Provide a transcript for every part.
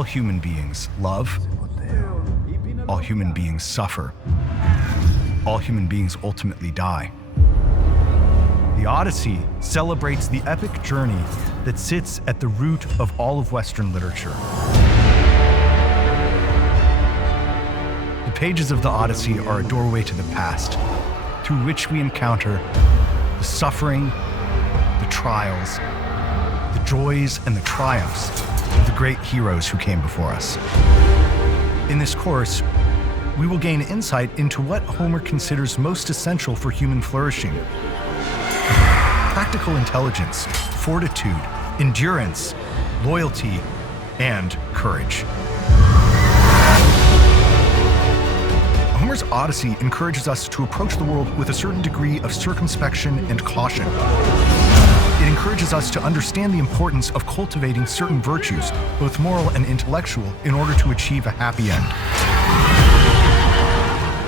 All human beings love. All human beings suffer. All human beings ultimately die. The Odyssey celebrates the epic journey that sits at the root of all of Western literature. The pages of the Odyssey are a doorway to the past, through which we encounter the suffering, the trials, the joys, and the triumphs of the great heroes who came before us. In this course, we will gain insight into what Homer considers most essential for human flourishing: practical intelligence, fortitude, endurance, loyalty, and courage. Homer's Odyssey encourages us to approach the world with a certain degree of circumspection and caution. It encourages us to understand the importance of cultivating certain virtues, both moral and intellectual, in order to achieve a happy end.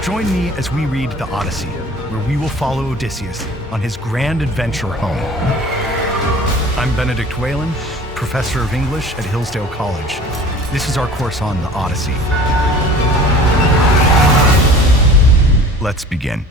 Join me as we read the Odyssey, where we will follow Odysseus on his grand adventure home. I'm Benedict Whalen, professor of English at Hillsdale College. This is our course on the Odyssey. Let's begin.